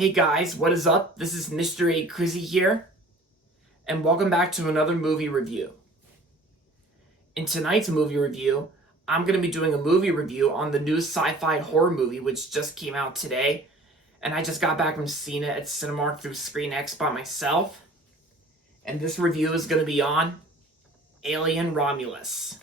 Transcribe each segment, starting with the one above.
Hey guys, what is up? This is Mr. A. Crizzy here, and welcome back to another movie review. In tonight's movie review, I'm going to be doing a movie review on the new sci-fi horror movie which just came out today, and I just got back from seeing it at Cinemark through ScreenX by myself, and this review is going to be on Alien Romulus.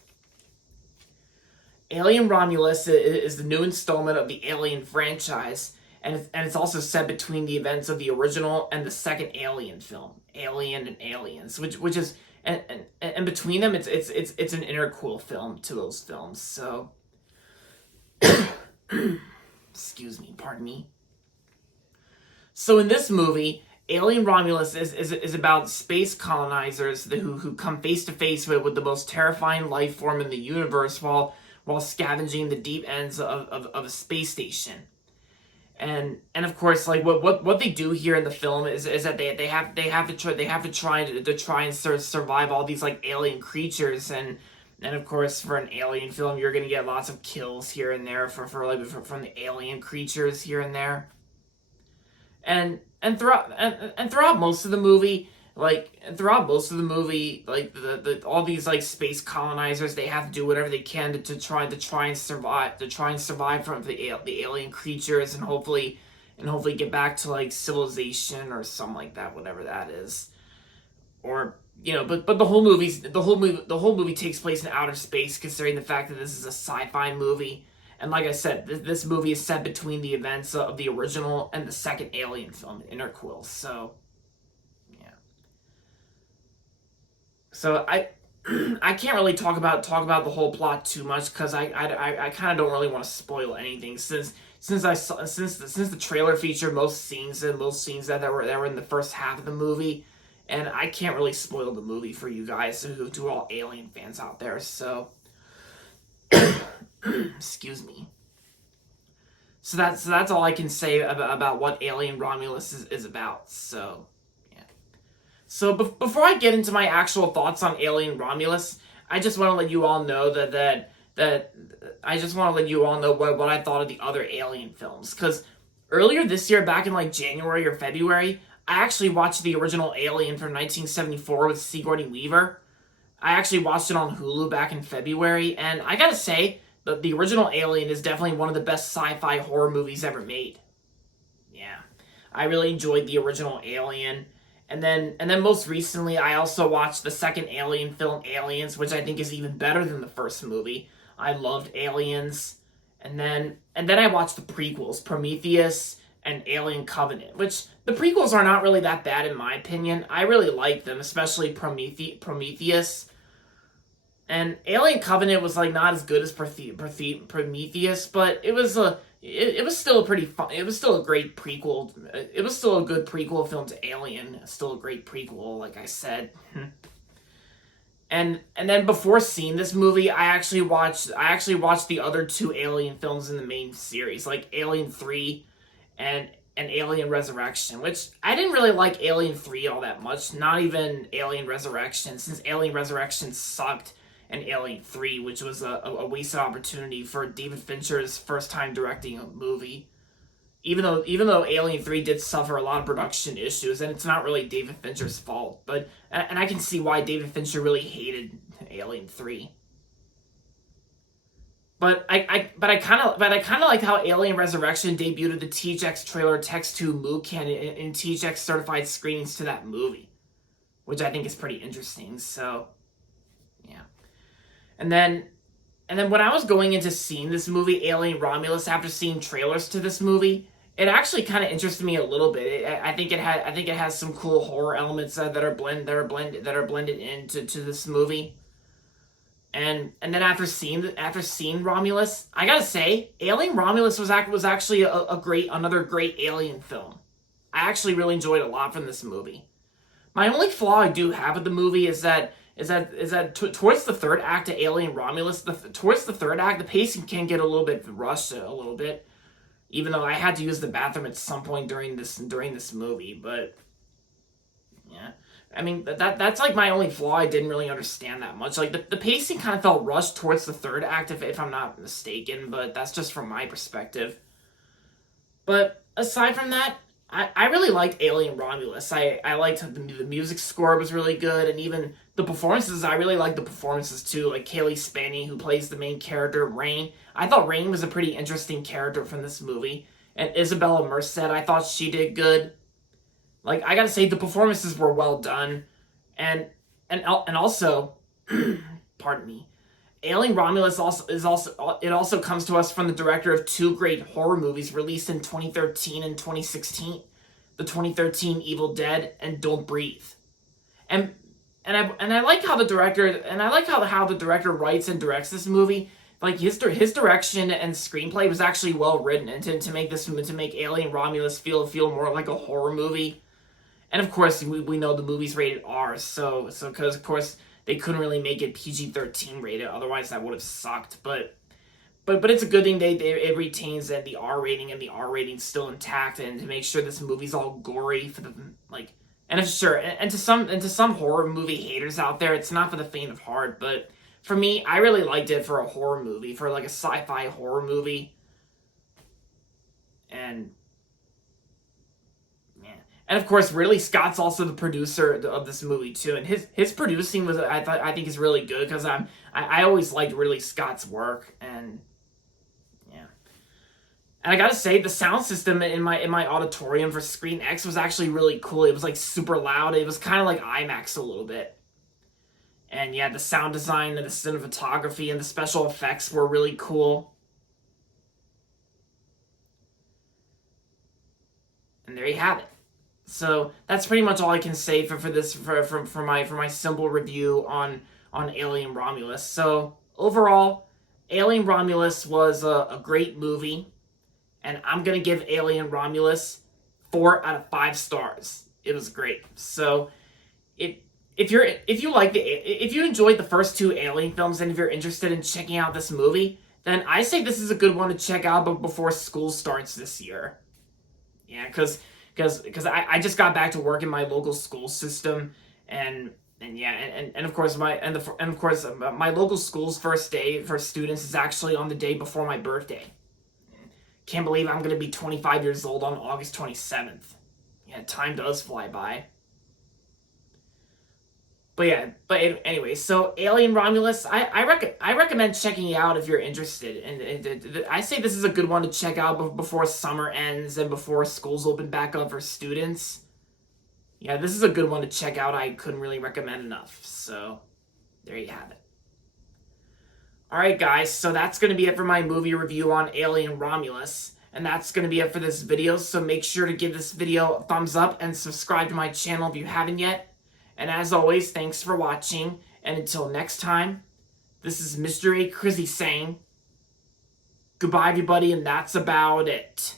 Alien Romulus is the new installment of the Alien franchise, and it's also set between the events of the original and the second Alien film, Alien and Aliens, which is and between them it's an interquel film to those films. So, excuse me, pardon me. So in this movie, Alien Romulus is about space colonizers who come face to face with the most terrifying life form in the universe while scavenging the deep ends of a space station. And of course, like what they do here in the film is that they have to try and survive all these like alien creatures, and of course for an alien film you're gonna get lots of kills here and there from the alien creatures here and there. And throughout most of the movie, the all these like space colonizers, they have to do whatever they can to try and survive from the alien creatures, and hopefully get back to like civilization or something like that, whatever that is. Or but the whole movie takes place in outer space, considering the fact that this is a sci-fi movie. And like I said, this movie is set between the events of the original and the second Alien film, interquel. So, yeah. So I can't really talk about the whole plot too much because I kind of don't really want to spoil anything since the trailer featured most scenes that were in the first half of the movie, and I can't really spoil the movie for you guys to all Alien fans out there. So. Excuse me. So that's all I can say about what Alien Romulus is about. So, yeah. So before I get into my actual thoughts on Alien Romulus, I just want to let you all know that I just want to let you all know what I thought of the other Alien films. Because earlier this year, back in like January or February, I actually watched the original Alien from 1974 with Sigourney Weaver. I actually watched it on Hulu back in February, and I gotta say, the original Alien is definitely one of the best sci-fi horror movies ever made. Yeah, I really enjoyed the original Alien, and then most recently, I also watched the second Alien film, Aliens, which I think is even better than the first movie. I loved Aliens, and then I watched the prequels, Prometheus and Alien Covenant, which the prequels are not really that bad in my opinion. I really like them, especially Prometheus. And Alien Covenant was like not as good as Prometheus, but it was still a pretty fun. It was still a great prequel. It was still a good prequel film to Alien. Still a great prequel, like I said. And then before seeing this movie, I actually watched the other two Alien films in the main series, like Alien 3 and Alien Resurrection, which I didn't really like Alien 3 all that much. Not even Alien Resurrection, since Alien Resurrection sucked. And Alien 3, which was a wasted opportunity for David Fincher's first time directing a movie. Even though Alien 3 did suffer a lot of production issues, and it's not really David Fincher's fault, and I can see why David Fincher really hated Alien 3. But I kind of like how Alien Resurrection debuted the THX trailer Text 2 Moo Can in THX certified screenings to that movie, which I think is pretty interesting. So, yeah. And then when I was going into seeing this movie, Alien Romulus, after seeing trailers to this movie, it actually kind of interested me a little bit. I think it has some cool horror elements that are blended into this movie. And then after seeing Romulus, I gotta say, Alien Romulus was actually another great Alien film. I actually really enjoyed a lot from this movie. My only flaw I do have with the movie is that towards the third act of Alien Romulus, towards the third act, the pacing can get a little bit rushed a little bit. Even though I had to use the bathroom at some point during this movie, but yeah, I mean that's like my only flaw. I didn't really understand that much. Like the pacing kind of felt rushed towards the third act, if I'm not mistaken, but that's just from my perspective. But aside from that, I really liked Alien Romulus. I liked the music score was really good, and even the performances. I really liked the performances too. Like Kaylee Spaney, who plays the main character, Rain. I thought Rain was a pretty interesting character from this movie. And Isabella Merced, I thought she did good. Like I gotta say, the performances were well done, and and also, pardon me, Alien Romulus also comes to us from the director of two great horror movies released in 2013 and 2016, the 2013 Evil Dead and Don't Breathe. And I like how the director how the director writes and directs this movie. Like his direction and screenplay was actually well written, and to make Alien Romulus feel more like a horror movie. And of course, we know the movie's rated R, so because of course they couldn't really make it PG-13 rated, otherwise that would have sucked. But it's a good thing it retains that the R rating, and the R rating's still intact, and to make sure this movie's all gory for the like. And it's sure, and to some horror movie haters out there, it's not for the faint of heart. But for me, I really liked it for a horror movie, for like a sci-fi horror movie, and. And of course, Ridley Scott's also the producer of this movie too, and his producing was I think is really good because I always liked Ridley Scott's work, and yeah. And I gotta say, the sound system in my auditorium for Screen X was actually really cool. It was like super loud. It was kind of like IMAX a little bit, and yeah, the sound design and the cinematography and the special effects were really cool. And there you have it. So that's pretty much all I can say for my simple review on Alien Romulus. So overall, Alien Romulus was a great movie, and I'm gonna give Alien Romulus 4 out of 5 stars. It was great. So if you enjoyed the first two Alien films, and if you're interested in checking out this movie, then I say this is a good one to check out before school starts this year. Yeah, because I just got back to work in my local school system, and yeah, and of course my local school's first day for students is actually on the day before my birthday. Can't believe I'm gonna be 25 years old on August 27th. Yeah, time does fly by. But anyway, so Alien Romulus, I recommend checking it out if you're interested. And I say this is a good one to check out before summer ends and before schools open back up for students. Yeah, this is a good one to check out. I couldn't really recommend enough. So there you have it. Alright guys, so that's going to be it for my movie review on Alien Romulus. And that's going to be it for this video. So make sure to give this video a thumbs up and subscribe to my channel if you haven't yet. And as always, thanks for watching, and until next time, this is Mr. A. Crizzy saying, goodbye everybody, and that's about it.